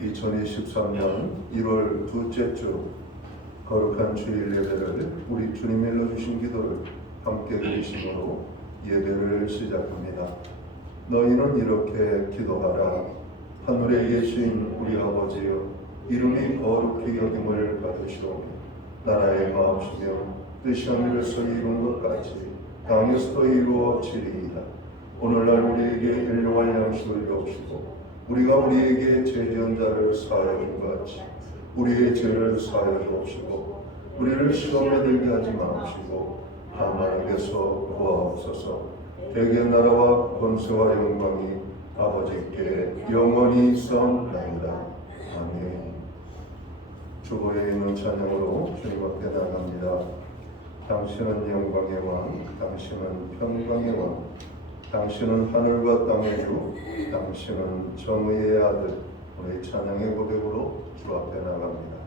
2023년 1월 둘째 주 거룩한 주일 예배를 우리 주님이 일러주신 기도를 함께 드리심으로 예배를 시작합니다. 너희는 이렇게 기도하라. 하늘에 계신 우리 아버지여, 이름이 거룩히 여김을 받으시오며 나라의 마음이며 뜻이 하늘에서 이룬 것 같이 땅에서도 이루어지리이다. 오늘날 우리에게 일용할 양식을 주옵시고 우리가 우리에게 죄지은 자를 사하여 준 것 같이 우리의 죄를 사하여 주옵시고 우리를 시험에 들게 하지 마옵시고 다만 악에서 구하옵소서. 대개 나라와 권세와 영광이 아버지께 영원히 있사옵나이다. 아멘. 주보에 있는 찬양으로 주님 앞에 나갑니다. 당신은 영광의 왕, 당신은 평강의 왕, 당신은 하늘과 땅의 주, 당신은 정의의 아들. 우리 찬양의 고백으로 주 앞에 나갑니다.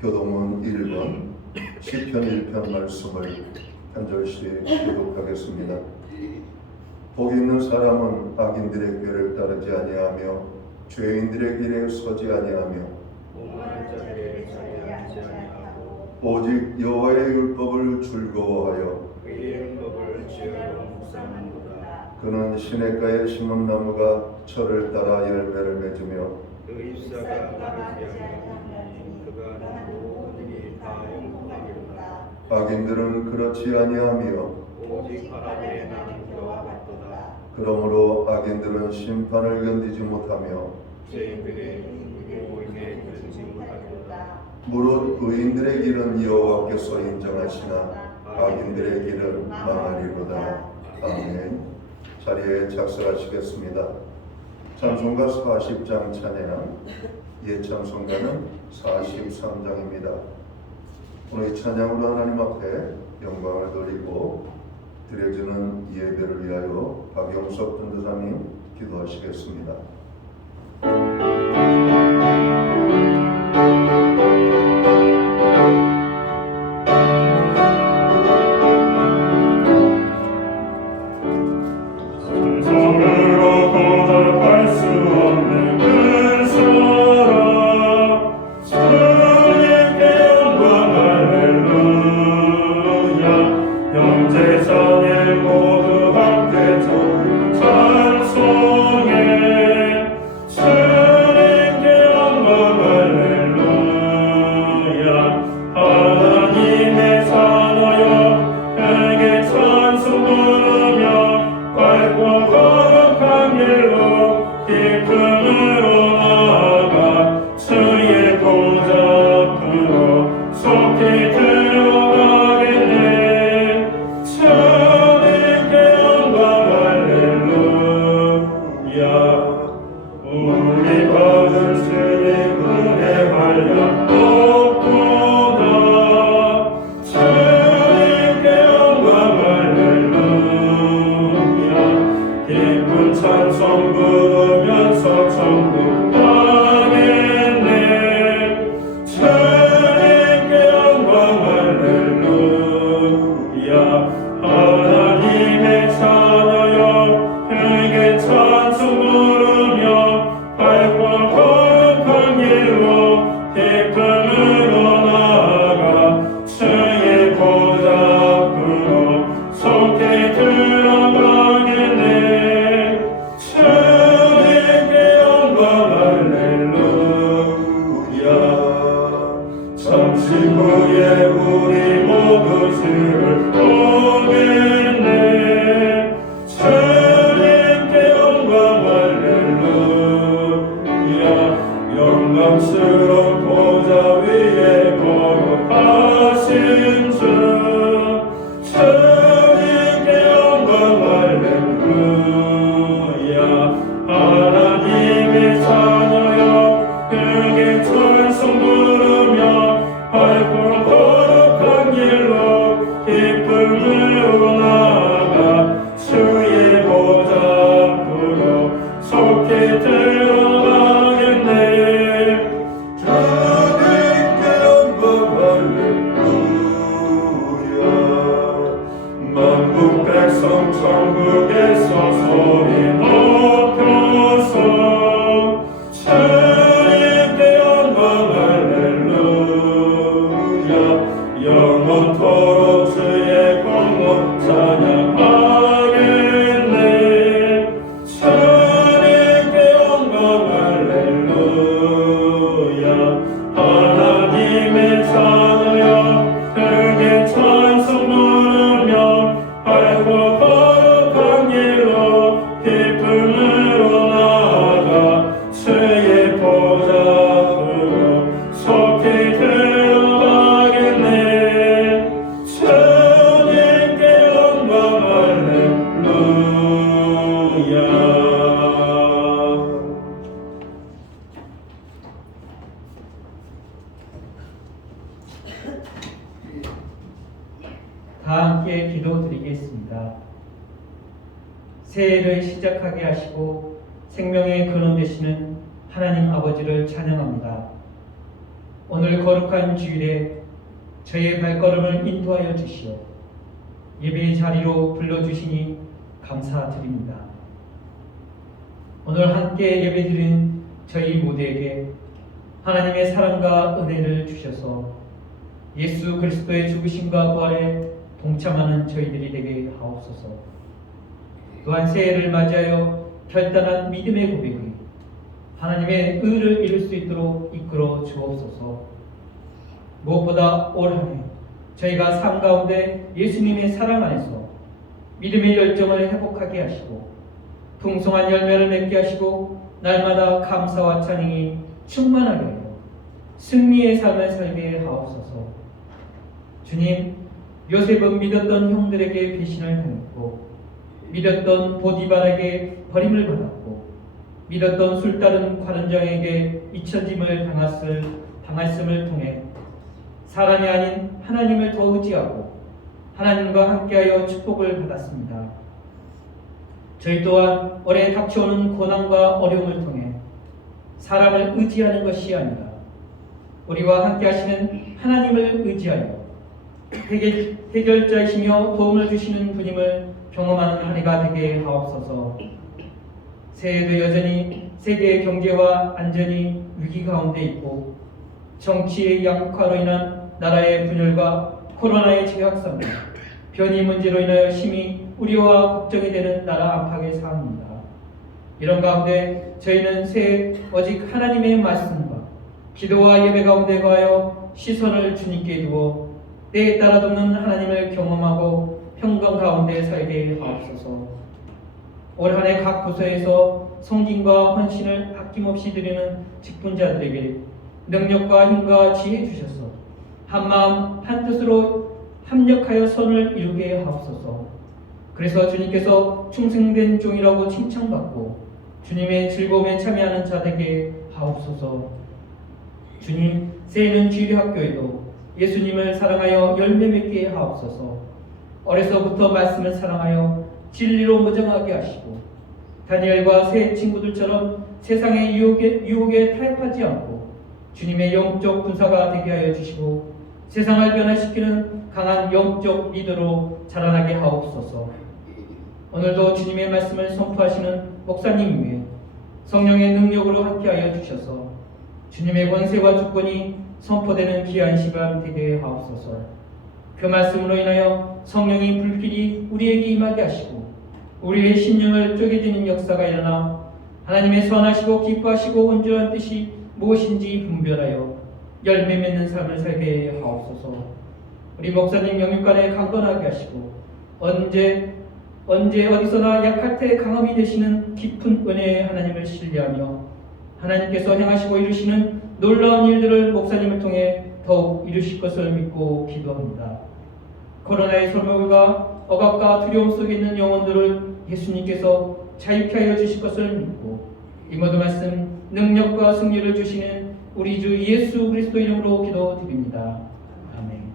교동문 1번 시편 1편 말씀을 한 절씩 교독하겠습니다. 복 있는 사람은 악인들의 꾀를 따르지 아니하며 죄인들의 길에 서지 아니하며 오직 여호와의 율법을 즐거워하여 그는 시냇가에 심은 나무가 철을 따라 열매를 맺으며 그 잎사가 마르지 아니하니 그가 모든 다 영광하리로다. 악인들은 그렇지 아니하며 오직 바람에 나는 그와 같도다. 그러므로 악인들은 심판을 견디지 못하며 죄인들의 모임에 들지 못하리로다. 무릇 의인들의 길은 여호와께서 인정하시나 악인들의 길은 망하리로다. 아멘. 자리에 착석하시겠습니다. 찬송가 40장 찬양, 예찬송가는 43장입니다. 오늘 이 찬양으로 하나님 앞에 영광을 돌리고 드려지는 예배를 위하여 박영석 전도사님 기도하시겠습니다. 영재 세상의 모두 함께 찬송해. 주님께 영광 할렐루야. 하나님의 자녀여 그에게 찬송 부르며 밝고 거룩한 길로 기쁨으로 나아가 주의 보좌 앞으로 속히 들어가겠네. 주님께 영광 할렐루야. 우리 받은 주의 은혜 하려 높도다. 주님께 영광 할렐루야. 기쁜 찬송 부르면서 천국 가겠네. 주님께 영광 할렐루야. 하나님의 자녀여 그에게 찬송 부르며 밝고 거룩한 길로 기쁨으로 나아가 주의 보좌 앞으로 속히 들어가겠네. 주님께 영광 할렐루야. 잠시 후에 우리 모두 주를 보겠네. 주님께 영광 할렐루야. 영광스러운 보좌 위에 거룩하신 주. 주님께 영광 할렐루야. 하나님의 자녀여 그에게 찬송 부르며 밝고 거룩한 길로 기쁨으로 나아가 주의 보좌 앞으로 속히 들어가겠네. 주님께 영광 할렐루야. 만국 백성 천국에서 소리 높여서 주님께 영광 할렐루야. 영원토록 주의 공로 찬양하겠네. 주님께 영광 할렐루야. 하나님의 자녀여 그에게 찬송 부르며 밝고 거룩한 길로 기쁨으로 나아가 주의 보좌 앞으로 속히 들어가겠네. 주님께 영광 할렐루야. 다 함께 기도드리겠습니다. 새해를 시작하게 하시고 생명의 근원 되시는 하나님 아버지를 찬양합니다. 오늘 거룩한 주일에 저의 발걸음을 인도하여 주시어 예배의 자리로 불러주시니 감사드립니다. 오늘 함께 예배드린 저희 모두에게 하나님의 사랑과 은혜를 주셔서 예수 그리스도의 죽으심과 부활에 동참하는 저희들이 되게 하옵소서. 또한 새해를 맞이하여 결단한 믿음의 고백이 하나님의 의를 이룰 수 있도록 이끌어 주옵소서. 무엇보다 올 한 해 저희가 삶 가운데 예수님의 사랑 안에서 믿음의 열정을 회복하게 하시고 풍성한 열매를 맺게 하시고 날마다 감사와 찬양이 충만하게 하여 승리의 삶을 살게 하옵소서. 주님, 요셉은 믿었던 형들에게 배신을 당했고 믿었던 보디발에게 버림을 받았고 믿었던 술 따른 관원장에게 잊혀짐을 당했음을 통해 사람이 아닌 하나님을 더 의지하고 하나님과 함께하여 축복을 받았습니다. 저희 또한 올해 닥쳐오는 고난과 어려움을 통해 사람을 의지하는 것이 아니라 우리와 함께하시는 하나님을 의지하여 해결자이시며 도움을 주시는 분임을 경험하는 한 해가 되게 하옵소서. 새해에도 여전히 세계의 경제와 안전이 위기 가운데 있고 정치의 양극화로 인한 나라의 분열과 코로나의 재확산, 변이 문제로 인하여 심히 우려와 걱정이 되는 나라 안팎의 상황입니다. 이런 가운데 저희는 오직 하나님의 말씀과 기도와 예배 가운데 거하여 시선을 주님께 두어 때에 따라 돕는 하나님을 경험하고 평강 가운데 살게 하옵소서. 올 한 해 각 부서에서 성김과 헌신을 아낌없이 드리는 직분자들에게 능력과 힘과 지혜 주셔서 한마음 한뜻으로 합력하여 선을 이루게 하옵소서. 그래서 주님께서 충성된 종이라고 칭찬받고 주님의 즐거움에 참여하는 자 되게 하옵소서. 주님, 새해는 주일학교에도 예수님을 사랑하여 열매 맺게 하옵소서. 어려서부터 말씀을 사랑하여 진리로 무장하게 하시고 다니엘과 새 친구들처럼 세상의 유혹에 타협하지 않고 주님의 영적 군사가 되게 하여 주시고 세상을 변화시키는 강한 영적 리더로 자라나게 하옵소서. 오늘도 주님의 말씀을 선포하시는 목사님 위에 성령의 능력으로 함께하여 주셔서 주님의 권세와 주권이 선포되는 귀한 시간 되게 하옵소서. 그 말씀으로 인하여 성령이 불길이 우리에게 임하게 하시고 우리의 심령을 쪼개지는 역사가 일어나 하나님의 선하시고 기뻐하시고 온전한 뜻이 무엇인지 분별하여 열매 맺는 삶을 살게 하옵소서. 우리 목사님 영육간에 강건하게 하시고 언제 어디서나 약할 때 강함이 되시는 깊은 은혜의 하나님을 신뢰하며 하나님께서 행하시고 이루시는 놀라운 일들을 목사님을 통해 더욱 이루실 것을 믿고 기도합니다. 코로나의 설명과 억압과 두려움 속에 있는 영혼들을 예수님께서 자유케 하여 주실 것을 믿고 이 모든 말씀 능력과 승리를 주시는 우리 주 예수 그리스도 이름으로 기도드립니다. 아멘.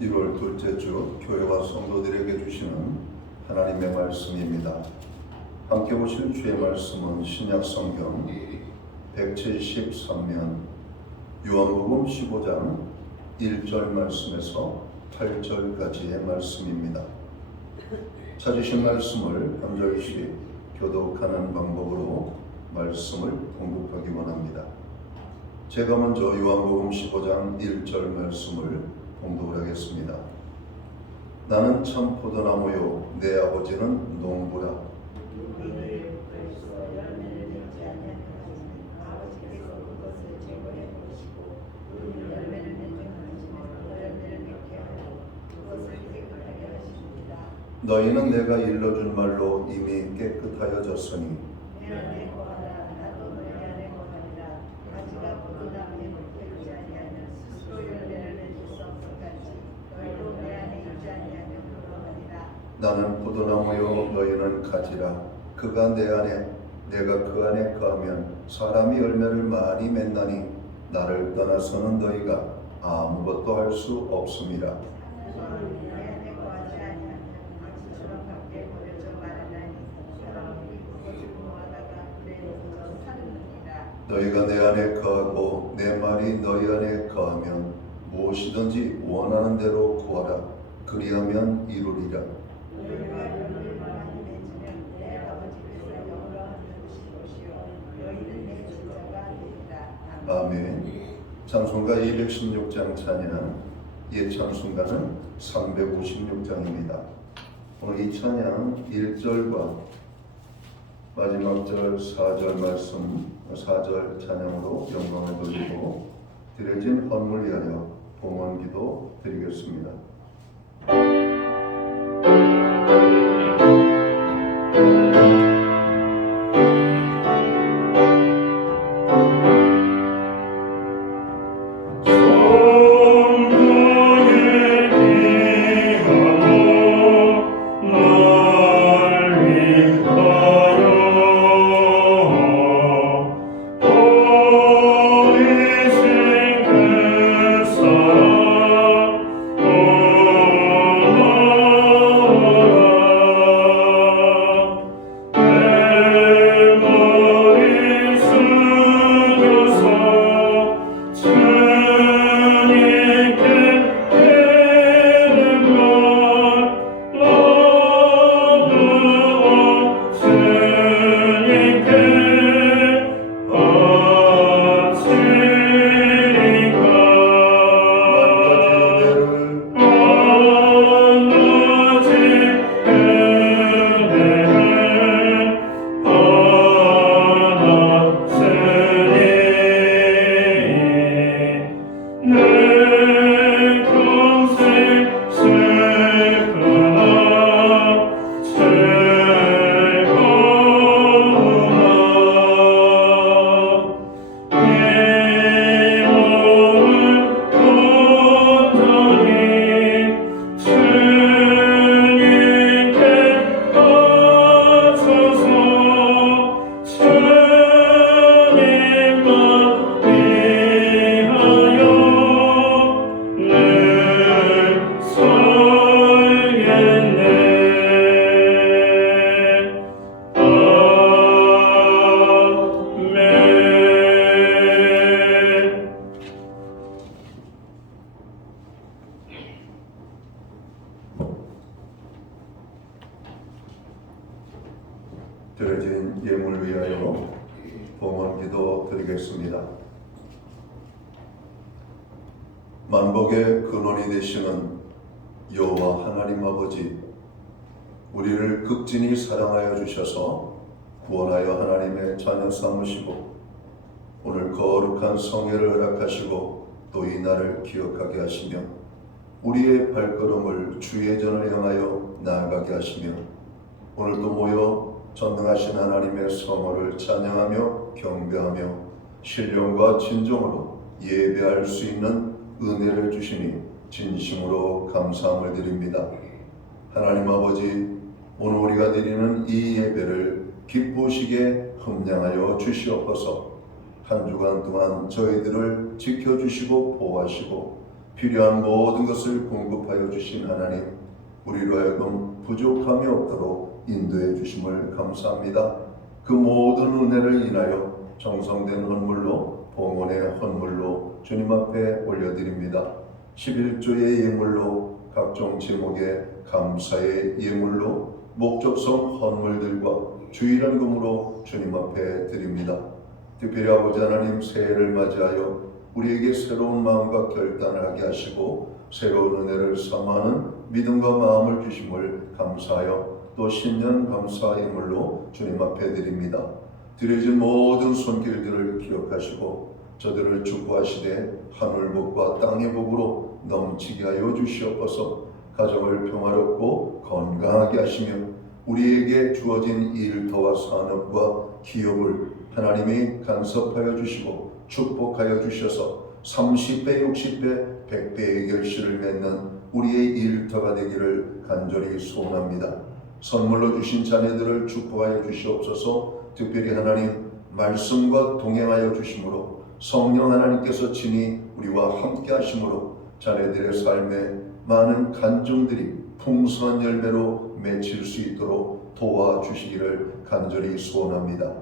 1월 둘째 주 교회와 성도들에게 주시는 하나님의 말씀입니다. 함께 보실 주의 말씀은 신약 성경 173면 요한복음 15장 1절 말씀에서 8절까지의 말씀입니다. 찾으신 말씀을 한 절씩 교독하는 방법으로 말씀을 공급하기 원합니다. 제가 먼저 요한복음 15장 1절 말씀을 공독을 하겠습니다. 나는 참 포도나무요 내 아버지는 농부라. 너희는 내가 일러준 말로 이미 깨끗하여졌으니 나는 포도나무요 너희는 가지라. 그가 내 안에 내가 그 안에 거하면 사람이 열매를 많이 맺나니 나를 떠나서는 너희가 아무것도 할 수 없음이라. 너희가 내 안에 거하고 내 말이 너희 안에 거하면 무엇이든지 원하는 대로 구하라. 그리하면 이루리라. 아멘. 찬송가 216장 찬양, 옛 찬송가는 356장입니다. 오늘 이 찬양 1절과 마지막 절 4절 말씀 4절 찬양으로 영광을 돌리고 드려진 헌물 위하여 봉헌기도 드리겠습니다. Oh 기도드리겠습니다. 만복의 근원이 되시는 여호와 하나님 아버지, 우리를 극진히 사랑하여 주셔서 구원하여 하나님의 자녀 삼으시고 오늘 거룩한 성회를 허락하시고 또 이 날을 기억하게 하시며 우리의 발걸음을 주의 전을 향하여 나아가게 하시며 오늘도 모여 전능하신 하나님의 성호를 찬양하며 경배하며 신령과 진정으로 예배할 수 있는 은혜를 주시니 진심으로 감사함을 드립니다. 하나님 아버지, 오늘 우리가 드리는 이 예배를 기쁘시게 흠량하여 주시옵소서. 한 주간 동안 저희들을 지켜주시고 보호하시고 필요한 모든 것을 공급하여 주신 하나님, 우리로 하여금 부족함이 없도록 인도해 주심을 감사합니다. 그 모든 은혜를 인하여 정성된 헌물로, 봉헌의 헌물로 주님 앞에 올려드립니다. 11조의 예물로, 각종 제목의 감사의 예물로, 목적성 헌물들과 주일헌금으로 주님 앞에 드립니다. 특별히 아버지 하나님, 새해를 맞이하여 우리에게 새로운 마음과 결단을 하게 하시고 새로운 은혜를 삼하는 믿음과 마음을 주심을 감사하여 또 신년 감사 예물로 주님 앞에 드립니다. 드려진 모든 손길들을 기억하시고 저들을 축복하시되 하늘 복과 땅의 복으로 넘치게 하여 주시옵소서. 가정을 평화롭고 건강하게 하시며 우리에게 주어진 일터와 산업과 기업을 하나님이 간섭하여 주시고 축복하여 주셔서 30배, 60배, 100배의 결실을 맺는 우리의 일터가 되기를 간절히 소원합니다. 선물로 주신 자녀들을 축복하여 주시옵소서. 특별히 하나님 말씀과 동행하여 주심으로 성령 하나님께서 친히 우리와 함께 하심으로 자녀들의 삶에 많은 간증들이 풍성한 열매로 맺힐 수 있도록 도와주시기를 간절히 소원합니다.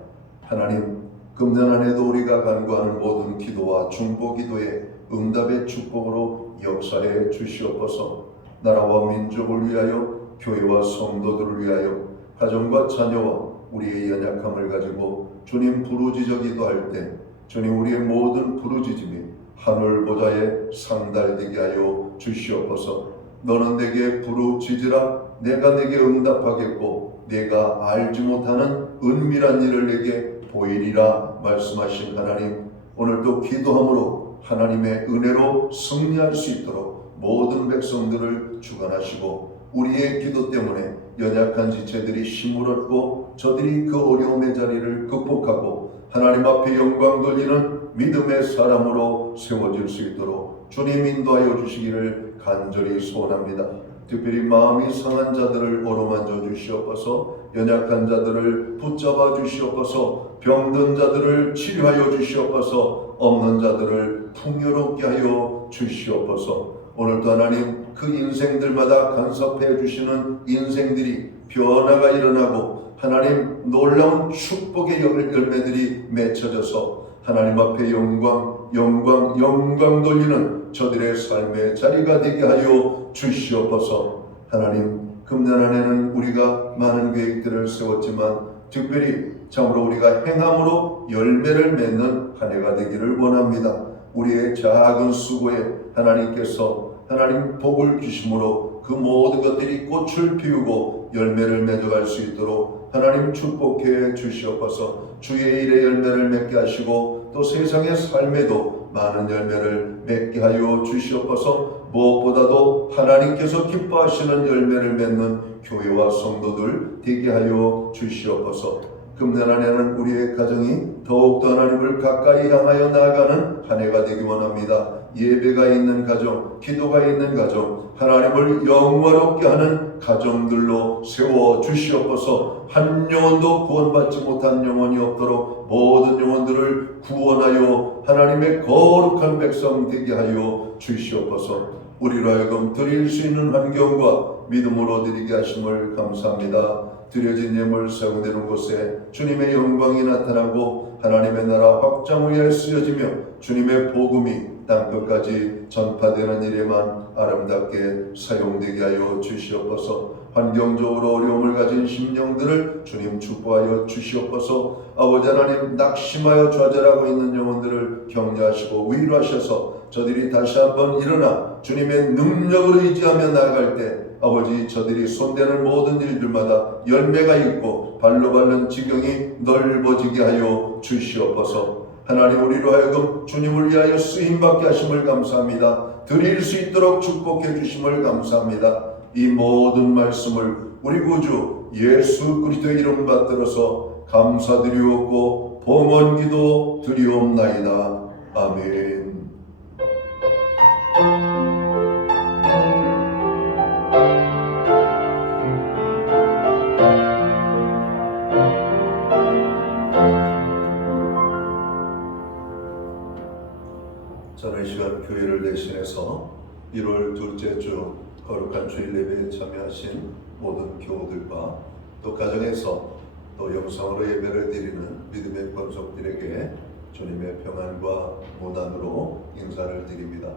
하나님, 금년 한 해도 우리가 간구하는 모든 기도와 중보 기도의 응답의 축복으로 역사해 주시옵소서. 나라와 민족을 위하여, 교회와 성도들을 위하여, 가정과 자녀와 우리의 연약함을 가지고 주님 부르짖어 기도할 때 주님 우리의 모든 부르짖음이 하늘 보좌에 상달되게 하여 주시옵소서. 너는 내게 부르짖으라, 내가 내게 응답하겠고 내가 알지 못하는 은밀한 일을 내게 보이리라 말씀하신 하나님, 오늘도 기도함으로 하나님의 은혜로 승리할 수 있도록 모든 백성들을 주관하시고 우리의 기도 때문에 연약한 지체들이 힘을 얻고 저들이 그 어려움의 자리를 극복하고 하나님 앞에 영광 돌리는 믿음의 사람으로 세워질 수 있도록 주님 인도하여 주시기를 간절히 소원합니다. 특별히 마음이 상한 자들을 어루만져 주시옵소서. 연약한 자들을 붙잡아 주시옵소서. 병든 자들을 치료하여 주시옵소서. 없는 자들을 풍요롭게 하여 주시옵소서. 오늘도 하나님 그 인생들마다 간섭해 주시는 인생들이 변화가 일어나고 하나님 놀라운 축복의 열매들이 맺혀져서 하나님 앞에 영광 돌리는 저들의 삶의 자리가 되게 하여 주시옵소서. 하나님, 금년 한 해는 우리가 많은 계획들을 세웠지만 특별히 참으로 우리가 행함으로 열매를 맺는 한 해가 되기를 원합니다. 우리의 작은 수고에 하나님께서 하나님 복을 주심으로 그 모든 것들이 꽃을 피우고 열매를 맺어갈 수 있도록 하나님 축복해 주시옵소서. 주의 일의 열매를 맺게 하시고 또 세상의 삶에도 많은 열매를 맺게 하여 주시옵소서. 무엇보다도 하나님께서 기뻐하시는 열매를 맺는 교회와 성도들 되게 하여 주시옵소서. 금년 한 해는 우리의 가정이 더욱더 하나님을 가까이 향하여 나아가는 한 해가 되기 원합니다. 예배가 있는 가정, 기도가 있는 가정, 하나님을 영화롭게 하는 가정들로 세워 주시옵소서. 한 영혼도 구원받지 못한 영혼이 없도록 모든 영혼들을 구원하여 하나님의 거룩한 백성 되게 하여 주시옵소서. 우리로 하여금 드릴 수 있는 환경과 믿음으로 드리게 하심을 감사합니다. 드려진 예물 사용되는 곳에 주님의 영광이 나타나고 하나님의 나라 확장을 위하여 쓰여지며 주님의 복음이 땅끝까지 전파되는 일에만 아름답게 사용되게 하여 주시옵소서. 환경적으로 어려움을 가진 심령들을 주님 축복하여 주시옵소서. 아버지 하나님, 낙심하여 좌절하고 있는 영혼들을 격려하시고 위로하셔서 저들이 다시 한번 일어나 주님의 능력을 의지하며 나아갈 때 아버지, 저들이 손대는 모든 일들마다 열매가 있고 발로 밟는 지경이 넓어지게 하여 주시옵소서. 하나님, 우리로 하여금 주님을 위하여 쓰임받게 하심을 감사합니다. 드릴 수 있도록 축복해 주심을 감사합니다. 이 모든 말씀을 우리 구주 예수 그리스도의 이름 받들어서 감사드리옵고 봉헌 기도 드리옵나이다. 아멘. 저는 이 시간 교회를 대신해서 1월 둘째 주 거룩한 주일 예배에 참여하신 모든 교우들과 또 가정에서 또 영성으로 예배를 드리는 믿음의 권속들에게 주님의 평안과 고난으로 인사를 드립니다.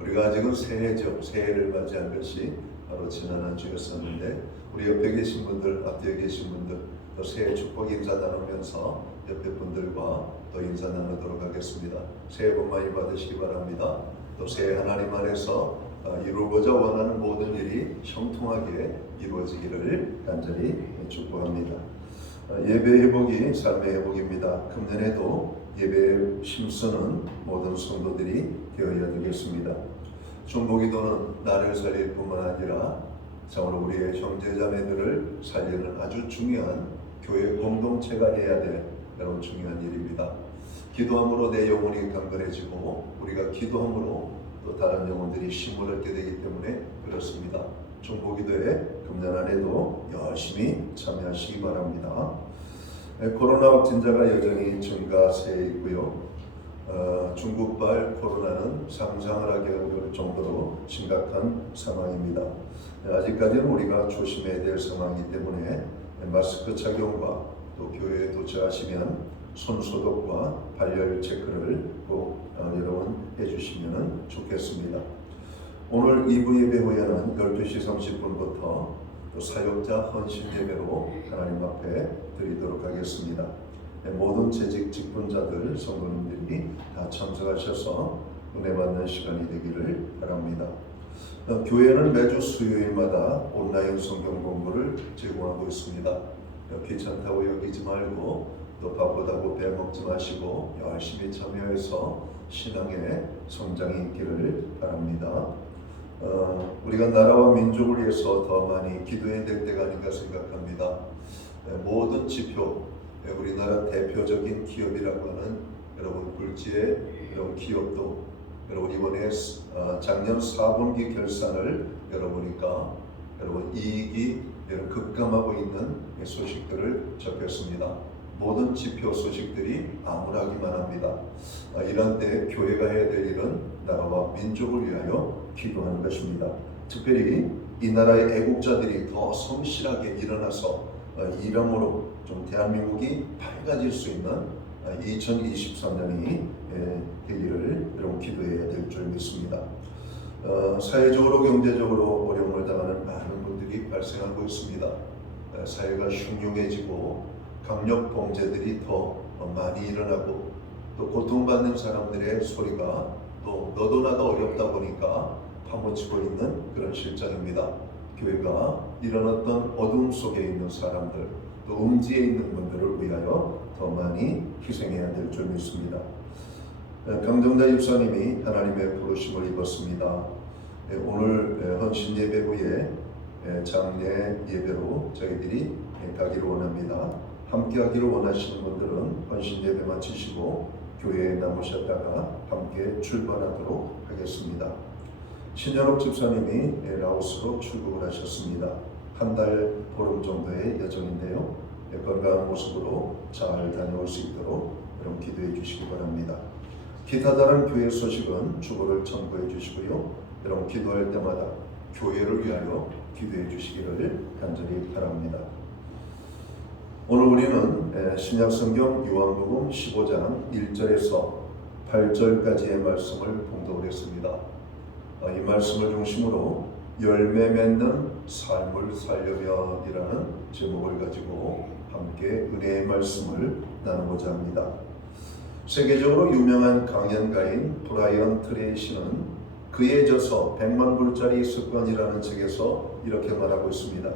우리가 아직은 새해죠. 새해를 맞이한 것이 바로 지난 한 주였었는데 우리 옆에 계신 분들, 앞뒤에 계신 분들 또 새해 축복 인사 나누면서 옆에 분들과 또 인사 나누도록 하겠습니다. 새해 복 많이 받으시기 바랍니다. 또 새해 하나님 안에서 이루고자 원하는 모든 일이 형통하게 이루어지기를 간절히 축복합니다. 예배 회복이 삶의 회복입니다. 금년에도 예배에 힘쓰는 모든 성도들이 되어야 되겠습니다. 중보기도는 나를 살릴 뿐만 아니라 참으로 우리의 형제자매들을 살리는 아주 중요한 교회 공동체가 해야 될 여러분 중요한 일입니다. 기도함으로 내 영혼이 강건해지고 우리가 기도함으로 또 다른 영혼들이 힘을 얻게 되기 때문에 그렇습니다. 중보기도에 금년 안에도 열심히 참여하시기 바랍니다. 코로나 확진자가 여전히 증가세에 있고요. 중국발 코로나는 상상을 하기 어려울 정도로 심각한 상황입니다. 아직까지는 우리가 조심해야 될 상황이기 때문에 마스크 착용과 또 교회에 도착하시면 손소독과 발열 체크를 꼭 여러분 해주시면 좋겠습니다. 오늘 2부 예배 후에는 12시 30분부터 또 사역자 헌신 예배로 하나님 앞에 드리도록 하겠습니다. 모든 재직 직분자들, 성도님들이 다 참석하셔서 은혜 받는 시간이 되기를 바랍니다. 교회는 매주 수요일마다 온라인 성경 공부를 제공하고 있습니다. 귀찮다고 여기지 말고 또 바쁘다고 배먹지 마시고 열심히 참여해서 신앙의 성장이 있기를 바랍니다. 우리가 나라와 민족을 위해서 더 많이 기도해야 될 때가 아닌가 생각합니다. 모든 지표, 우리나라 대표적인 기업이라고 하는 여러분 굴지의 이런 기업도 여러분 이번에 작년 4분기 결산을 열어보니까 여러분 이익이 급감하고 있는 소식들을 접했습니다. 모든 지표 소식들이 암울하기만 합니다. 이런 때 교회가 해야 될 일은 나라와 민족을 위하여 기도하는 것입니다. 특별히 이 나라의 애국자들이 더 성실하게 일어나서 이름으로 좀 대한민국이 밝아질 수 있는 2023년이 되기를 여러분 기도해야 될 줄 믿습니다. 사회적으로 경제적으로 어려움을 당하는 많은 분들이 발생하고 있습니다. 사회가 흉흉해지고 강력 범죄들이 더 많이 일어나고 또 고통받는 사람들의 소리가 또 너도 나도 어렵다 보니까 파묻히고 있는 그런 실정입니다. 교회가 이런 어떤 어둠 속에 있는 사람들 또 음지에 있는 분들을 위하여 더 많이 희생해야 될 줄 믿습니다. 강정자 집사님이 하나님의 부르심을 입었습니다. 오늘 헌신 예배 후에 장례 예배로 저희들이 가기를 원합니다. 함께 하기를 원하시는 분들은 헌신 예배 마치시고 교회에 남으셨다가 함께 출발하도록 하겠습니다. 신현옥 집사님이 라오스로 출국을 하셨습니다. 한 달 보름 정도의 여정인데요. 건강한 모습으로 잘 다녀올 수 있도록 여러분 기도해 주시기 바랍니다. 기타 다른 교회 소식은 주보를 첨부해 주시고요. 여러분 기도할 때마다 교회를 위하여 기도해 주시기를 간절히 바랍니다. 오늘 우리는 신약성경 요한복음 15장 1절에서 8절까지의 말씀을 봉독했습니다. 이 말씀을 중심으로 열매 맺는 삶을 살려면이라는 제목을 가지고 함께 은혜의 말씀을 나누고자 합니다. 세계적으로 유명한 강연가인 브라이언 트레이시는 그의 저서 100만 불짜리 습관이라는 책에서 이렇게 말하고 있습니다.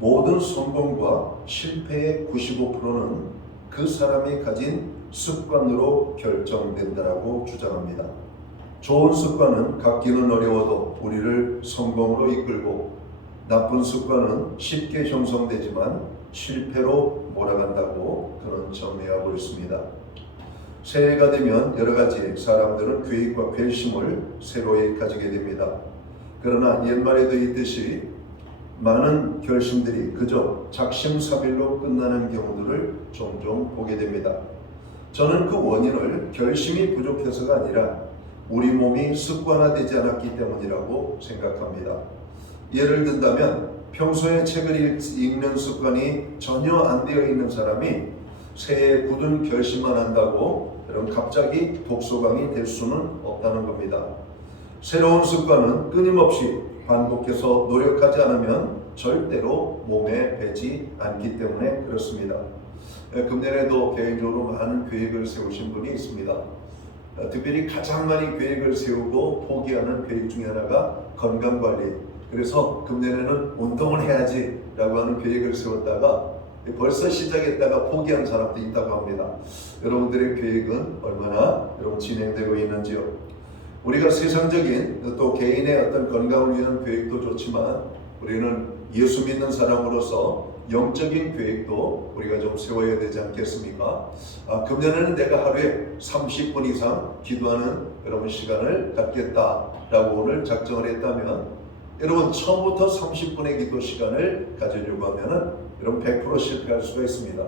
모든 성공과 실패의 95%는 그 사람이 가진 습관으로 결정된다라고 주장합니다. 좋은 습관은 갖기는 어려워도 우리를 성공으로 이끌고, 나쁜 습관은 쉽게 형성되지만 실패로 몰아간다고 그는 정리하고 있습니다. 새해가 되면 여러 가지 사람들은 계획과 결심을 새로이 가지게 됩니다. 그러나 옛말에도 있듯이 많은 결심들이 그저 작심삼일로 끝나는 경우들을 종종 보게 됩니다. 저는 그 원인을 결심이 부족해서가 아니라 우리 몸이 습관화되지 않았기 때문이라고 생각합니다. 예를 든다면 평소에 책을 읽는 습관이 전혀 안 되어 있는 사람이 새해 굳은 결심만 한다고 여러분 갑자기 독서광이 될 수는 없다는 겁니다. 새로운 습관은 끊임없이 반복해서 노력하지 않으면 절대로 몸에 배지 않기 때문에 그렇습니다. 금년에도 개인적으로 많은 계획을 세우신 분이 있습니다. 특별히 가장 많이 계획을 세우고 포기하는 계획 중에 하나가 건강관리. 그래서 금년에는 운동을 해야지 라고 하는 계획을 세웠다가 벌써 시작했다가 포기한 사람도 있다고 합니다. 여러분들의 계획은 얼마나 여러분 진행되고 있는지요? 우리가 세상적인 또 개인의 어떤 건강을 위한 계획도 좋지만 우리는 예수 믿는 사람으로서 영적인 계획도 우리가 좀 세워야 되지 않겠습니까? 금년에는 내가 하루에 30분 이상 기도하는 여러분 시간을 갖겠다라고 오늘 작정을 했다면, 여러분 처음부터 30분의 기도 시간을 가지려고 하면은 여러분 100% 실패할 수가 있습니다.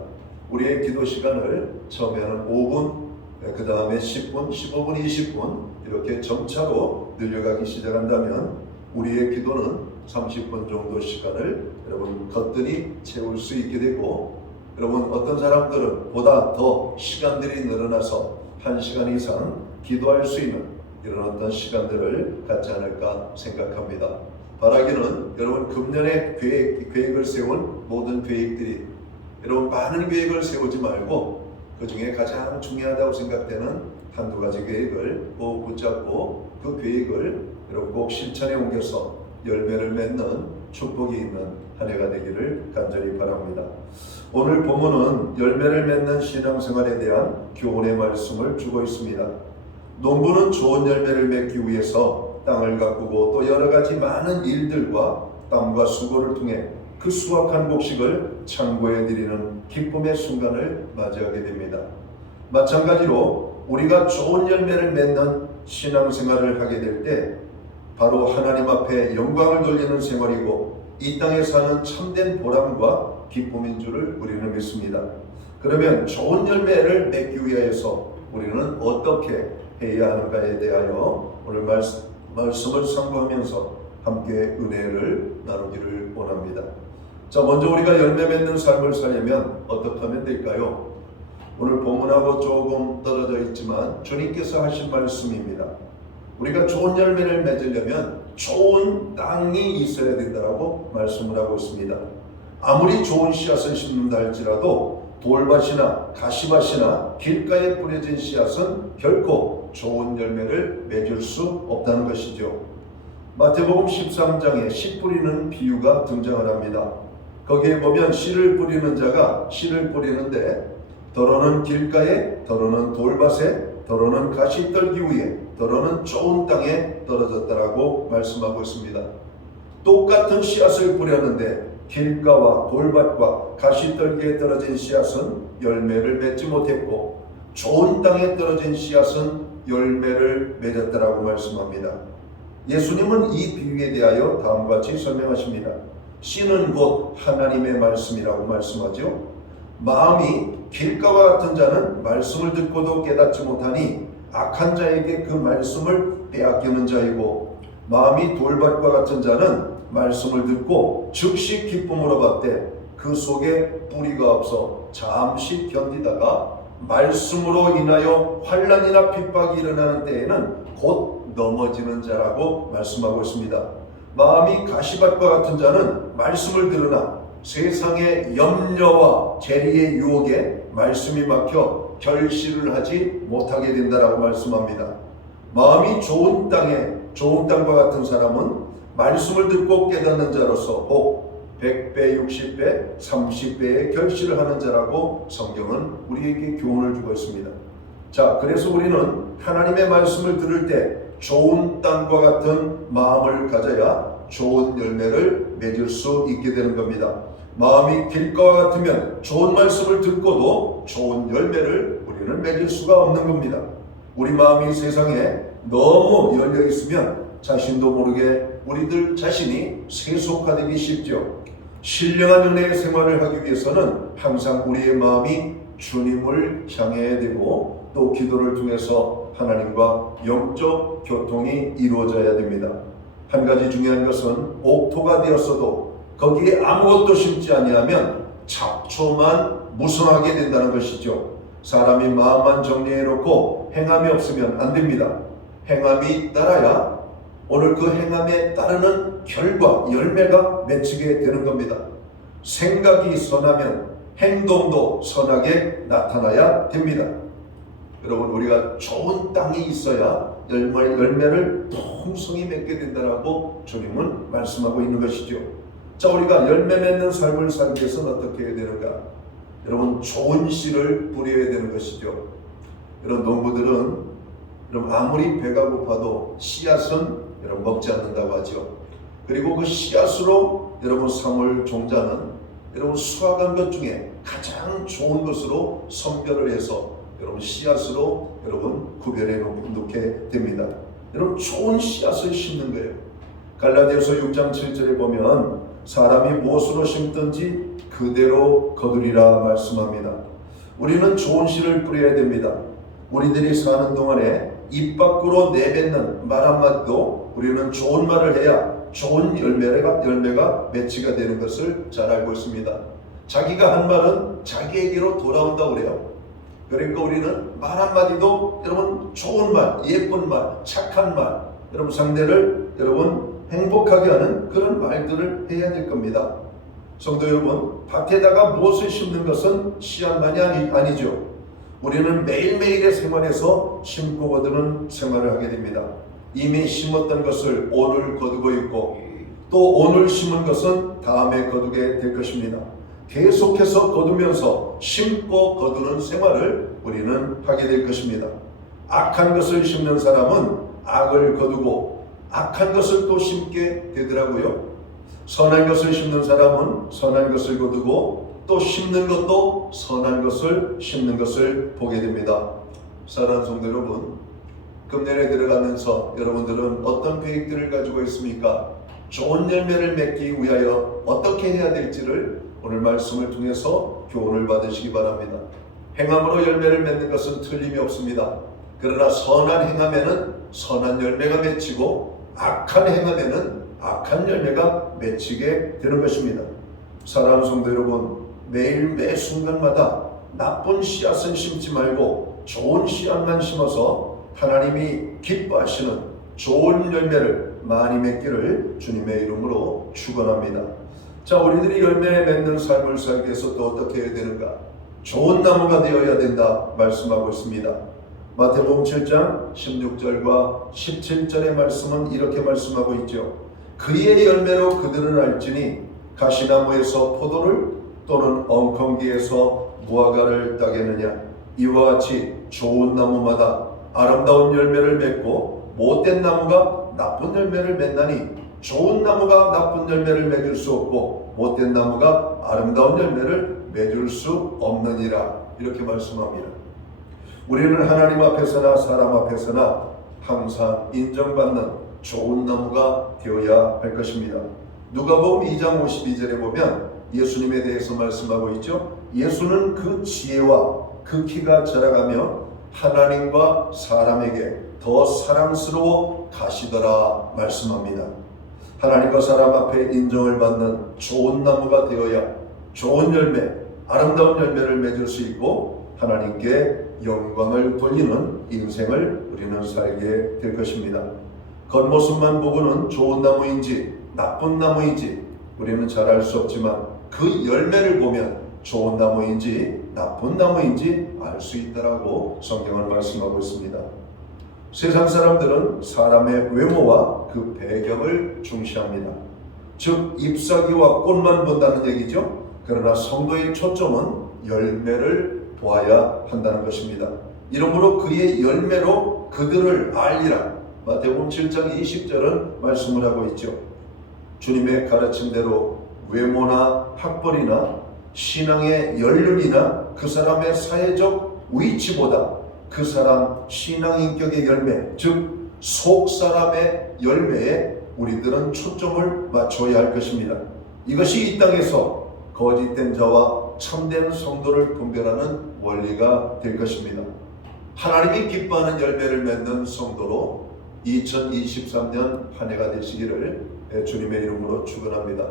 우리의 기도 시간을 처음에는 5분, 그 다음에 10분, 15분, 20분 이렇게 점차로 늘려가기 시작한다면 우리의 기도는 30분 정도 시간을 여러분 거뜬히 채울 수 있게 되고, 여러분 어떤 사람들은 보다 더 시간들이 늘어나서 1시간 이상 기도할 수 있는 이런 어떤 시간들을 갖지 않을까 생각합니다. 바라기는 여러분 금년에 계획을 세운 모든 계획들이, 여러분 많은 계획을 세우지 말고 그 중에 가장 중요하다고 생각되는 한두 가지 계획을 꼭 붙잡고 그 계획을 여러분 꼭 실천에 옮겨서 열매를 맺는 축복이 있는 한 해가 되기를 간절히 바랍니다. 오늘 본문은 열매를 맺는 신앙생활에 대한 교훈의 말씀을 주고 있습니다. 농부는 좋은 열매를 맺기 위해서 땅을 가꾸고 또 여러 가지 많은 일들과 땀과 수고를 통해 그 수확한 곡식을 창고에 드리는 기쁨의 순간을 맞이하게 됩니다. 마찬가지로 우리가 좋은 열매를 맺는 신앙생활을 하게 될 때 바로 하나님 앞에 영광을 돌리는 생활이고 이 땅에 사는 참된 보람과 기쁨인 줄을 우리는 믿습니다. 그러면 좋은 열매를 맺기 위해서 우리는 어떻게 해야 하는가에 대하여 오늘 말씀을 상고하면서 함께 은혜를 나누기를 원합니다. 자, 먼저 우리가 열매 맺는 삶을 살려면 어떻게 하면 될까요? 오늘 본문하고 조금 떨어져 있지만 주님께서 하신 말씀입니다. 우리가 좋은 열매를 맺으려면 좋은 땅이 있어야 된다고 말씀을 하고 있습니다. 아무리 좋은 씨앗을 심는다 할지라도 돌밭이나 가시밭이나 길가에 뿌려진 씨앗은 결코 좋은 열매를 맺을 수 없다는 것이죠. 마태복음 13장에 씨 뿌리는 비유가 등장을 합니다. 거기에 보면 씨를 뿌리는 자가 씨를 뿌리는데 더러는 길가에, 더러는 돌밭에, 더러는 가시떨기 위에, 더러는 좋은 땅에 떨어졌다라고 말씀하고 있습니다. 똑같은 씨앗을 뿌렸는데 길가와 돌밭과 가시떨기에 떨어진 씨앗은 열매를 맺지 못했고 좋은 땅에 떨어진 씨앗은 열매를 맺었다라고 말씀합니다. 예수님은 이 비유에 대하여 다음과 같이 설명하십니다. 씨는 곧 하나님의 말씀이라고 말씀하죠. 마음이 길가와 같은 자는 말씀을 듣고도 깨닫지 못하니 악한 자에게 그 말씀을 빼앗기는 자이고, 마음이 돌밭과 같은 자는 말씀을 듣고 즉시 기쁨으로 받되 그 속에 뿌리가 없어 잠시 견디다가 말씀으로 인하여 환난이나 핍박이 일어나는 때에는 곧 넘어지는 자라고 말씀하고 있습니다. 마음이 가시밭과 같은 자는 말씀을 들으나 세상의 염려와 재리의 유혹에 말씀이 막혀 결실을 하지 못하게 된다라고 말씀합니다. 마음이 좋은 땅과 같은 사람은 말씀을 듣고 깨닫는 자로서 복 100배, 60배, 30배의 결실을 하는 자라고 성경은 우리에게 교훈을 주고 있습니다. 자, 그래서 우리는 하나님의 말씀을 들을 때 좋은 땅과 같은 마음을 가져야 좋은 열매를 맺을 수 있게 되는 겁니다. 마음이 길가와 같으면 좋은 말씀을 듣고도 좋은 열매를 우리는 맺을 수가 없는 겁니다. 우리 마음이 세상에 너무 열려 있으면 자신도 모르게 우리들 자신이 세속화되기 쉽죠. 신령한 은혜의 생활을 하기 위해서는 항상 우리의 마음이 주님을 향해야 되고 또 기도를 통해서 하나님과 영적 교통이 이루어져야 됩니다. 한 가지 중요한 것은 옥토가 되었어도 거기에 아무것도 심지 아니하면 잡초만 무성하게 된다는 것이죠. 사람이 마음만 정리해 놓고 행함이 없으면 안 됩니다. 행함이 따라야 오늘 그 행함에 따르는 결과, 열매가 맺히게 되는 겁니다. 생각이 선하면 행동도 선하게 나타나야 됩니다. 여러분, 우리가 좋은 땅이 있어야 열매를 풍성히 맺게 된다라고 주님은 말씀하고 있는 것이죠. 자, 우리가 열매 맺는 삶을 살기 위해서는 어떻게 해야 되는가? 여러분, 좋은 씨를 뿌려야 되는 것이죠. 여러분, 농부들은 여러분 아무리 배가 고파도 씨앗은 여러분 먹지 않는다고 하죠. 그리고 그 씨앗으로 여러분 삼을 종자는 여러분 수확한 것 중에 가장 좋은 것으로 선별을 해서 여러분 씨앗으로 여러분 구별해 놓게 됩니다. 여러분 좋은 씨앗을 심는 거예요. 갈라디아서 6장 7절에 보면 사람이 무엇으로 심든지 그대로 거두리라 말씀합니다. 우리는 좋은 씨를 뿌려야 됩니다. 우리들이 사는 동안에 입 밖으로 내뱉는 말 한마디도 우리는 좋은 말을 해야 좋은 열매가 맺히게 되는 것을 잘 알고 있습니다. 자기가 한 말은 자기에게로 돌아온다고 그래요. 그러니까 우리는 말 한마디도 여러분 좋은 말, 예쁜 말, 착한 말, 여러분 상대를 여러분 행복하게 하는 그런 말들을 해야 될 겁니다. 성도 여러분, 밭에다가 무엇을 심는 것은 씨앗만이 아니죠. 우리는 매일매일의 생활에서 심고 거두는 생활을 하게 됩니다. 이미 심었던 것을 오늘 거두고 있고 또 오늘 심은 것은 다음에 거두게 될 것입니다. 계속해서 거두면서 심고 거두는 생활을 우리는 하게 될 것입니다. 악한 것을 심는 사람은 악을 거두고 악한 것을 또 심게 되더라고요. 선한 것을 심는 사람은 선한 것을 거두고 또 심는 것도 선한 것을 심는 것을 보게 됩니다. 사랑하는 성도 여러분, 금년에 들어가면서 여러분들은 어떤 계획들을 가지고 있습니까? 좋은 열매를 맺기 위하여 어떻게 해야 될지를 오늘 말씀을 통해서 교훈을 받으시기 바랍니다. 행함으로 열매를 맺는 것은 틀림이 없습니다. 그러나 선한 행함에는 선한 열매가 맺히고 악한 행함에는 악한 열매가 맺히게 되는 것입니다. 사랑하는 성도 여러분, 매일 매 순간마다 나쁜 씨앗은 심지 말고 좋은 씨앗만 심어서 하나님이 기뻐하시는 좋은 열매를 많이 맺기를 주님의 이름으로 축원합니다. 자, 우리들이 열매 맺는 삶을 살기 위해서 또 어떻게 해야 되는가? 좋은 나무가 되어야 된다 말씀하고 있습니다. 마태복음 7장 16절과 17절의 말씀은 이렇게 말씀하고 있죠. 그의 열매로 그들을 알지니 가시나무에서 포도를 또는 엉겅기에서 무화과를 따겠느냐. 이와 같이 좋은 나무마다 아름다운 열매를 맺고 못된 나무가 나쁜 열매를 맺나니 좋은 나무가 나쁜 열매를 맺을 수 없고 못된 나무가 아름다운 열매를 맺을 수 없느니라. 이렇게 말씀합니다. 우리는 하나님 앞에서나 사람 앞에서나 항상 인정받는 좋은 나무가 되어야 할 것입니다. 누가복음 2장 52절에 보면 예수님에 대해서 말씀하고 있죠. 예수는 그 지혜와 그 키가 자라가며 하나님과 사람에게 더 사랑스러워 가시더라 말씀합니다. 하나님과 사람 앞에 인정을 받는 좋은 나무가 되어야 좋은 열매, 아름다운 열매를 맺을 수 있고 하나님께 영광을 돌리는 인생을 우리는 살게 될 것입니다. 겉모습만 보고는 좋은 나무인지 나쁜 나무인지 우리는 잘 알 수 없지만 그 열매를 보면 좋은 나무인지 나쁜 나무인지 알 수 있다라고 성경은 말씀하고 있습니다. 세상 사람들은 사람의 외모와 그 배경을 중시합니다. 즉 잎사귀와 꽃만 본다는 얘기죠. 그러나 성도의 초점은 열매를 보아야 한다는 것입니다. 이러므로 그의 열매로 그들을 알리라. 마태복음 7장 20절은 말씀을 하고 있죠. 주님의 가르침대로 외모나 학벌이나 신앙의 연륜이나 그 사람의 사회적 위치보다 그 사람 신앙 인격의 열매, 즉 속사람의 열매에 우리들은 초점을 맞춰야 할 것입니다. 이것이 이 땅에서 거짓된 자와 참된 성도를 분별하는 원리가 될 것입니다. 하나님이 기뻐하는 열매를 맺는 성도로 2023년 한 해가 되시기를 주님의 이름으로 축원합니다.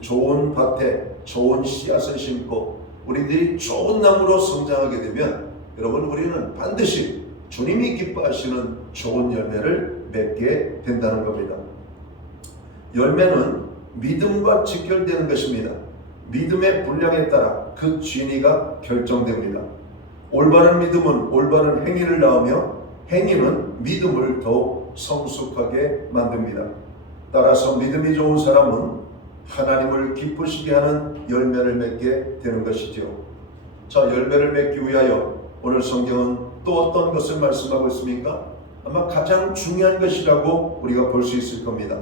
좋은 밭에 좋은 씨앗을 심고 우리들이 좋은 나무로 성장하게 되면 여러분 우리는 반드시 주님이 기뻐하시는 좋은 열매를 맺게 된다는 겁니다. 열매는 믿음과 직결되는 것입니다. 믿음의 분량에 따라 그 진위가 결정됩니다. 올바른 믿음은 올바른 행위를 낳으며 행위는 믿음을 더욱 성숙하게 만듭니다. 따라서 믿음이 좋은 사람은 하나님을 기쁘시게 하는 열매를 맺게 되는 것이죠. 자, 열매를 맺기 위하여 오늘 성경은 또 어떤 것을 말씀하고 있습니까? 아마 가장 중요한 것이라고 우리가 볼 수 있을 겁니다.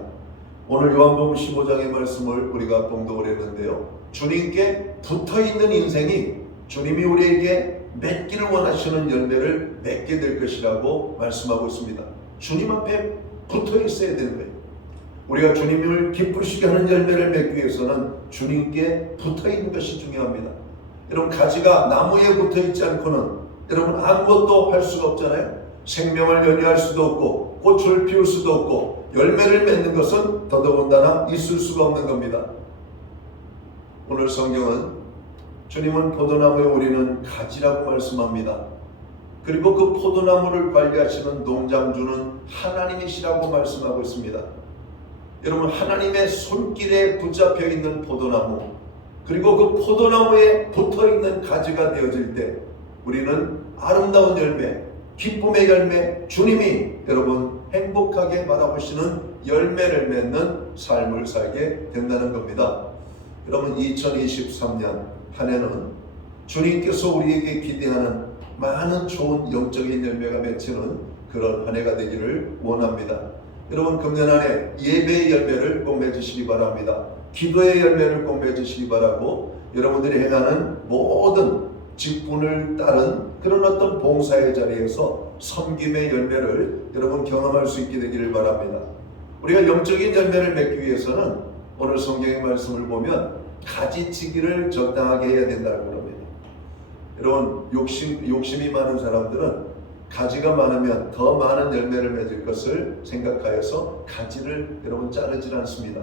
오늘 요한복음 15장의 말씀을 우리가 봉독을 했는데요. 주님께 붙어있는 인생이 주님이 우리에게 맺기를 원하시는 열매를 맺게 될 것이라고 말씀하고 있습니다. 주님 앞에 붙어 있어야 되는 거예요. 우리가 주님을 기쁘시게 하는 열매를 맺기 위해서는 주님께 붙어 있는 것이 중요합니다. 여러분 가지가 나무에 붙어 있지 않고는 여러분 아무것도 할 수가 없잖아요. 생명을 연유할 수도 없고 꽃을 피울 수도 없고 열매를 맺는 것은 더더군다나 있을 수가 없는 겁니다. 오늘 성경은 주님은 포도나무에 우리는 가지라고 말씀합니다. 그리고 그 포도나무를 관리하시는 농장주는 하나님이시라고 말씀하고 있습니다. 여러분 하나님의 손길에 붙잡혀 있는 포도나무 그리고 그 포도나무에 붙어있는 가지가 되어질 때 우리는 아름다운 열매, 기쁨의 열매, 주님이 여러분 행복하게 바라보시는 열매를 맺는 삶을 살게 된다는 겁니다. 여러분 2023년 한 해는 주님께서 우리에게 기대하는 많은 좋은 영적인 열매가 맺히는 그런 한 해가 되기를 원합니다. 여러분 금년 한 해 예배의 열매를 꼭 맺으시기 바랍니다. 기도의 열매를 꼭 맺으시기 바라고 여러분들이 행하는 모든 직분을 따른 그런 어떤 봉사의 자리에서 섬김의 열매를 여러분 경험할 수 있게 되기를 바랍니다. 우리가 영적인 열매를 맺기 위해서는 오늘 성경의 말씀을 보면 가지치기를 적당하게 해야 된다고 합니다. 여러분 욕심이 많은 사람들은 가지가 많으면 더 많은 열매를 맺을 것을 생각하여서 가지를 여러분 자르지 않습니다.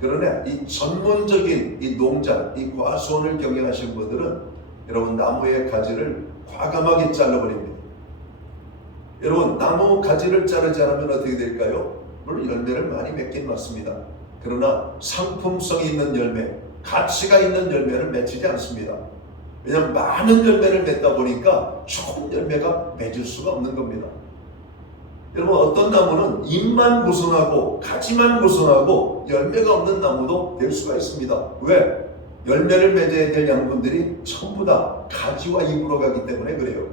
그러나 이 전문적인 이 농장, 이 과수원을 경영하신 분들은 여러분 나무의 가지를 과감하게 잘라버립니다. 여러분 나무 가지를 자르지 않으면 어떻게 될까요? 물론 열매를 많이 맺긴 맞습니다. 그러나 상품성이 있는 열매, 가치가 있는 열매를 맺히지 않습니다. 왜냐하면 많은 열매를 맺다 보니까 좋은 열매가 맺을 수가 없는 겁니다. 여러분 어떤 나무는 잎만 무성하고 가지만 무성하고 열매가 없는 나무도 될 수가 있습니다. 왜? 열매를 맺어야 될 양분들이 전부 다 가지와 잎으로 가기 때문에 그래요.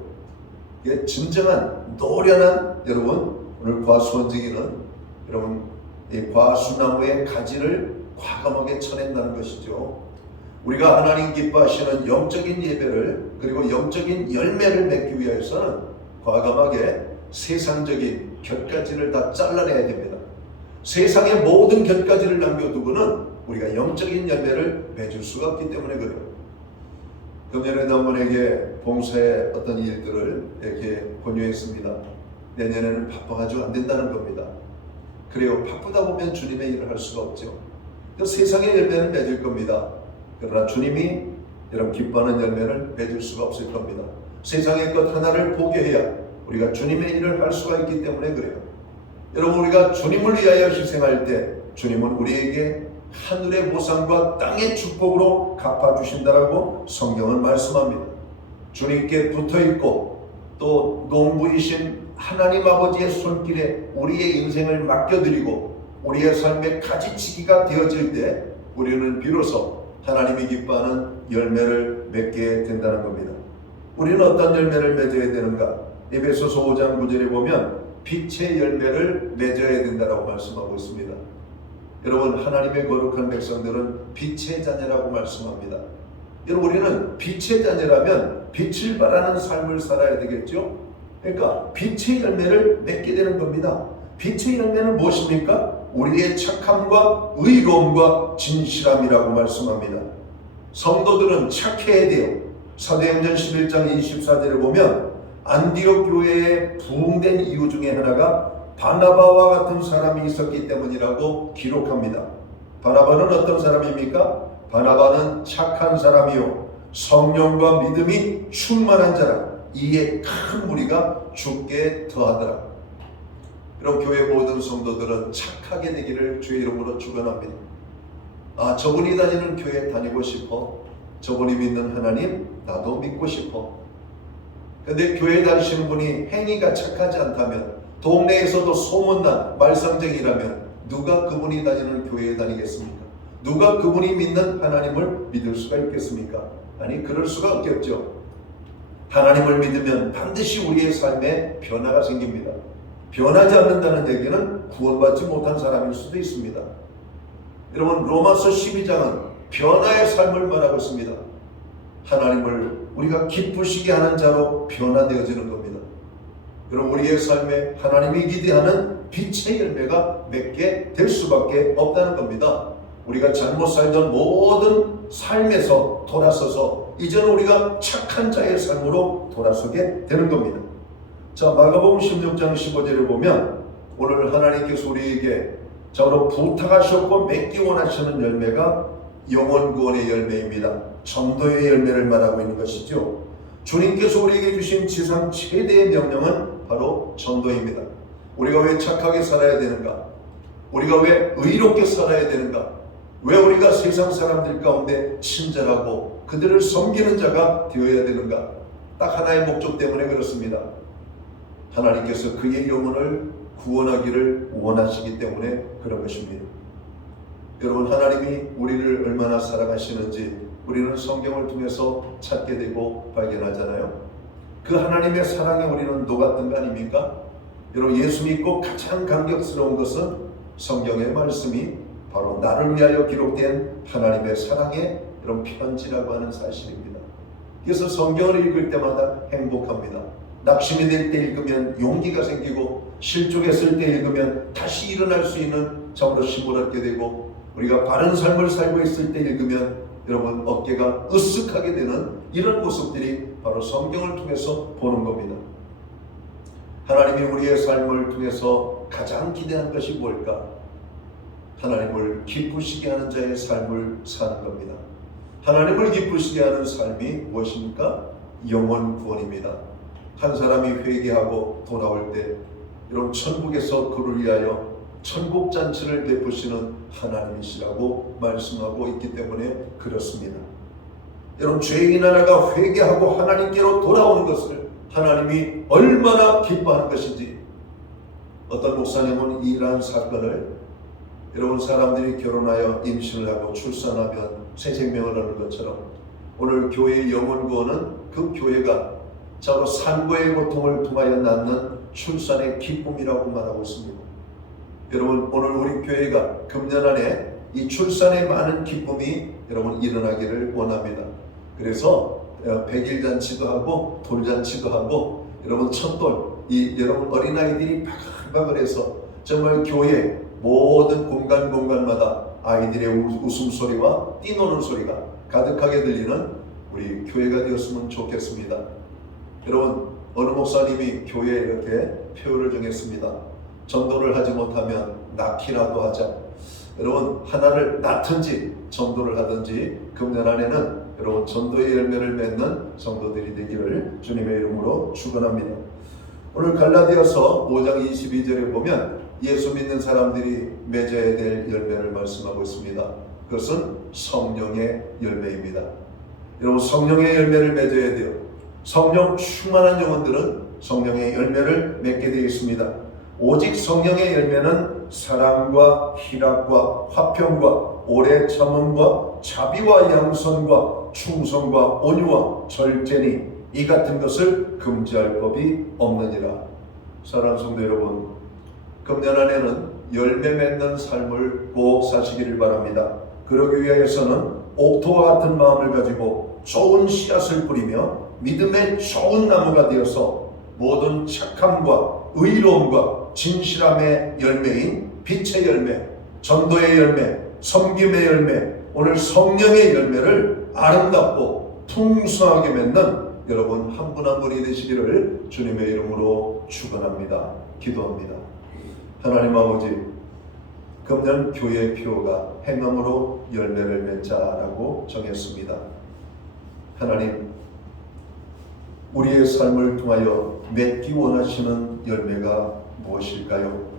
이게 진정한 노련한 여러분 오늘 과수원지기는 여러분 이 과수나무의 가지를 과감하게 쳐낸다는 것이죠. 우리가 하나님 기뻐하시는 영적인 예배를 그리고 영적인 열매를 맺기 위해서는 과감하게 세상적인 곁가지를 다 잘라내야 됩니다. 세상의 모든 곁가지를 남겨두고는 우리가 영적인 열매를 맺을 수가 없기 때문에 그래요. 금년에 여러분에게 봉사의 어떤 일들을 이렇게 권유했습니다. 내년에는 바빠가지고 안 된다는 겁니다. 그래요. 바쁘다 보면 주님의 일을 할 수가 없죠. 세상의 열매는 맺을 겁니다. 그러나 주님이 여러분 기뻐하는 열매를 맺을 수가 없을 겁니다. 세상의 것 하나를 포기해야 우리가 주님의 일을 할 수가 있기 때문에 그래요. 여러분 우리가 주님을 위하여 희생할 때 주님은 우리에게 하늘의 보상과 땅의 축복으로 갚아주신다라고 성경은 말씀합니다. 주님께 붙어있고 또 농부이신 하나님 아버지의 손길에 우리의 인생을 맡겨드리고 우리의 삶의 가지치기가 되어질 때 우리는 비로소 하나님이 기뻐하는 열매를 맺게 된다는 겁니다. 우리는 어떤 열매를 맺어야 되는가? 에베소서 5장 9절에 보면 빛의 열매를 맺어야 된다고 말씀하고 있습니다. 여러분, 하나님의 거룩한 백성들은 빛의 자녀라고 말씀합니다. 여러분, 우리는 빛의 자녀라면 빛을 발하는 삶을 살아야 되겠죠? 그러니까 빛의 열매를 맺게 되는 겁니다. 빛의 열매는 무엇입니까? 우리의 착함과 의로움과 진실함이라고 말씀합니다. 성도들은 착해야 돼요. 사도행전 11장 24절에 보면 안디옥 교회에 부흥된 이유 중에 하나가 바나바와 같은 사람이 있었기 때문이라고 기록합니다. 바나바는 어떤 사람입니까? 바나바는 착한 사람이요 성령과 믿음이 충만한 자라. 이에 큰 무리가 죽게 더하더라. 그럼 교회 모든 성도들은 착하게 되기를 주의 이름으로 축원합니다. 아, 저분이 다니는 교회 다니고 싶어. 저분이 믿는 하나님 나도 믿고 싶어. 근데 교회 다니시는 분이 행위가 착하지 않다면, 동네에서도 소문난 말썽쟁이라면 누가 그분이 다니는 교회에 다니겠습니까? 누가 그분이 믿는 하나님을 믿을 수가 있겠습니까? 아니, 그럴 수가 없겠죠. 하나님을 믿으면 반드시 우리의 삶에 변화가 생깁니다. 변하지 않는다는 얘기는 구원받지 못한 사람일 수도 있습니다. 여러분, 로마서 12장은 변화의 삶을 말하고 있습니다. 하나님을 우리가 기쁘시게 하는 자로 변화되어지는 겁니다. 여러분, 우리의 삶에 하나님이 기대하는 빛의 열매가 맺게 될 수밖에 없다는 겁니다. 우리가 잘못 살던 모든 삶에서 돌아서서 이제는 우리가 착한 자의 삶으로 돌아서게 되는 겁니다. 자, 마가복음 16장 15절에 보면 오늘 하나님께서 우리에게 자로 부탁하셨고 맺기 원하시는 열매가 영혼 구원의 열매입니다. 전도의 열매를 말하고 있는 것이죠. 주님께서 우리에게 주신 지상 최대의 명령은 바로 전도입니다. 우리가 왜 착하게 살아야 되는가? 우리가 왜 의롭게 살아야 되는가? 왜 우리가 세상 사람들 가운데 친절하고 그들을 섬기는 자가 되어야 되는가? 딱 하나의 목적 때문에 그렇습니다. 하나님께서 그의 영혼을 구원하기를 원하시기 때문에 그런 것입니다. 여러분, 하나님이 우리를 얼마나 사랑하시는지 우리는 성경을 통해서 찾게 되고 발견하잖아요. 그 하나님의 사랑에 우리는 녹았던 거 아닙니까? 여러분, 예수 믿고 가장 감격스러운 것은 성경의 말씀이 바로 나를 위하여 기록된 하나님의 사랑의 이런 편지라고 하는 사실입니다. 그래서 성경을 읽을 때마다 행복합니다. 낙심이 될 때 읽으면 용기가 생기고, 실족했을 때 읽으면 다시 일어날 수 있는 참으로 힘을 얻게 되고, 우리가 바른 삶을 살고 있을 때 읽으면 여러분 어깨가 으쓱하게 되는 이런 모습들이 바로 성경을 통해서 보는 겁니다. 하나님이 우리의 삶을 통해서 가장 기대한 것이 뭘까? 하나님을 기쁘시게 하는 자의 삶을 사는 겁니다. 하나님을 기쁘시게 하는 삶이 무엇입니까? 영혼 구원입니다. 한 사람이 회개하고 돌아올 때 이런 천국에서 그를 위하여 천국 잔치를 베푸시는 하나님이시라고 말씀하고 있기 때문에 그렇습니다. 여러분, 죄인 하나가 회개하고 하나님께로 돌아오는 것을 하나님이 얼마나 기뻐하는 것인지, 어떤 목사님은 이러한 사건을 여러분, 사람들이 결혼하여 임신을 하고 출산하면 새 생명을 얻는 것처럼 오늘 교회의 영혼 구원은 그 교회가 자로 산고의 고통을 통하여 낳는 출산의 기쁨이라고 말하고 있습니다. 여러분, 오늘 우리 교회가 금년 안에 이 출산의 많은 기쁨이 여러분 일어나기를 원합니다. 그래서 100일 잔치도 하고 돌잔치도 하고, 여러분 첫돌, 이 여러분 어린아이들이 바글바글해서 정말 교회 모든 공간마다 아이들의 웃음소리와 뛰노는 소리가 가득하게 들리는 우리 교회가 되었으면 좋겠습니다. 여러분, 어느 목사님이 교회에 이렇게 표를 정했습니다. 전도를 하지 못하면 낳기라도 하자. 여러분, 하나를 낳든지 전도를 하든지 금년 안에는 여러분 전도의 열매를 맺는 성도들이 되기를 주님의 이름으로 축원합니다. 오늘 갈라디아서 5장 22절에 보면 예수 믿는 사람들이 맺어야 될 열매를 말씀하고 있습니다. 그것은 성령의 열매입니다. 여러분, 성령의 열매를 맺어야 돼요. 성령 충만한 영혼들은 성령의 열매를 맺게 되어 있습니다. 오직 성령의 열매는 사랑과 희락과 화평과 오래 참음과 자비와 양선과 충성과 온유와 절제니 이 같은 것을 금지할 법이 없느니라. 사랑하는 성도 여러분, 금년 한 해는 열매 맺는 삶을 꼭 사시기를 바랍니다. 그러기 위해서는 옥토와 같은 마음을 가지고 좋은 씨앗을 뿌리며 믿음의 좋은 나무가 되어서 모든 착함과 의로움과 진실함의 열매인 빛의 열매, 전도의 열매, 섬김의 열매, 오늘 성령의 열매를 아름답고 풍성하게 맺는 여러분 한 분 한 분이 되시기를 주님의 이름으로 축원합니다. 기도합니다. 하나님 아버지, 금년 교회의 표가 행함으로 열매를 맺자라고 정했습니다. 하나님, 우리의 삶을 통하여 맺기 원하시는 열매가 무엇일까요?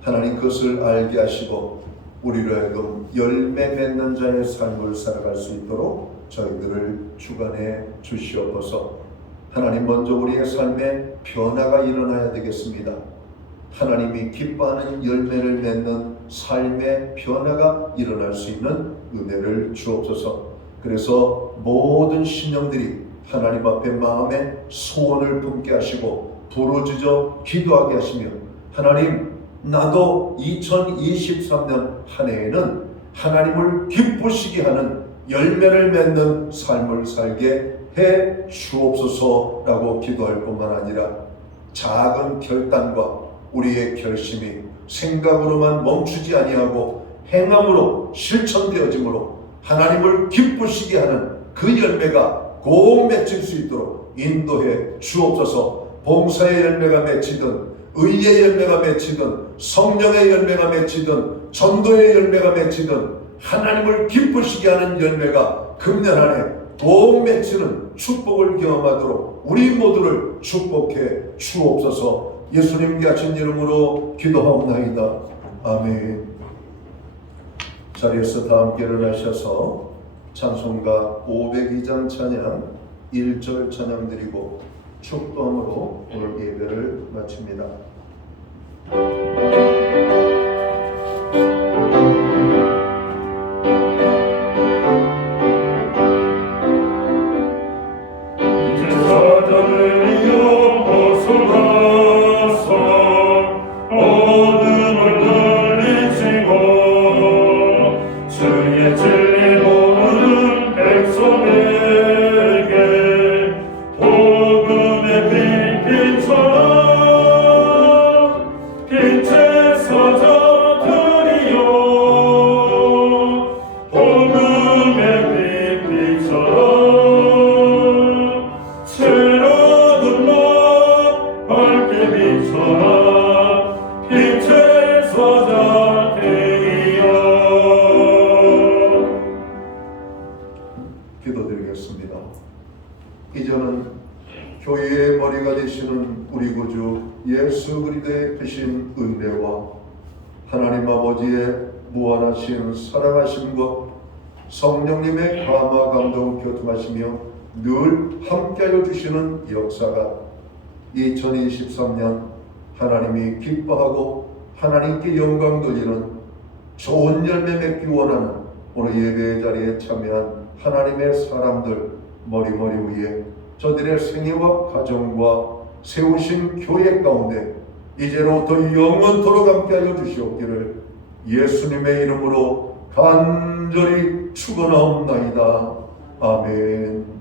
하나님, 그것을 알게 하시고 우리로 하여금 열매 맺는 자의 삶을 살아갈 수 있도록 저희들을 주관해 주시옵소서. 하나님, 먼저 우리의 삶에 변화가 일어나야 되겠습니다. 하나님이 기뻐하는 열매를 맺는 삶의 변화가 일어날 수 있는 은혜를 주옵소서. 그래서 모든 신령들이 하나님 앞에 마음에 소원을 품게 하시고 부르짖어 기도하게 하시며, 하나님, 나도 2023년 한 해에는 하나님을 기쁘시게 하는 열매를 맺는 삶을 살게 해 주옵소서라고 기도할 뿐만 아니라 작은 결단과 우리의 결심이 생각으로만 멈추지 아니하고 행함으로 실천되어짐으로 하나님을 기쁘시게 하는 그 열매가 꼭 맺힐 수 있도록 인도해 주옵소서. 봉사의 열매가 맺히든 의의 열매가 맺히든 성령의 열매가 맺히든 전도의 열매가 맺히든 하나님을 기쁘시게 하는 열매가 금년 안에 꼭 맺히는 축복을 경험하도록 우리 모두를 축복해 주옵소서. 예수님께 하신 이름으로 기도하옵나이다. 아멘. 자리에서 다 함께 일어나셔서 찬송가 502장 찬양 1절 찬양 드리고 축도함으로 오늘 예배를 마칩니다. 기도드리겠습니다. 이제는 교회의 머리가 되시는 우리 구주 예수 그리스도의 크신 은혜와 하나님 아버지의 무한하신 사랑하심과 성령님의 감화 감동 교통하시며 늘 함께하여 주시는 역사가 2023년 하나님이 기뻐하고 하나님께 영광 돌리는 좋은 열매 맺기 원하는 오늘 예배의 자리에 참여한 하나님의 사람들 머리머리 위에 저들의 생애와 가정과 세우신 교회 가운데 이제로부터 영원토록 함께하여 주시옵기를 예수님의 이름으로 간절히 축원하옵나이다. 아멘.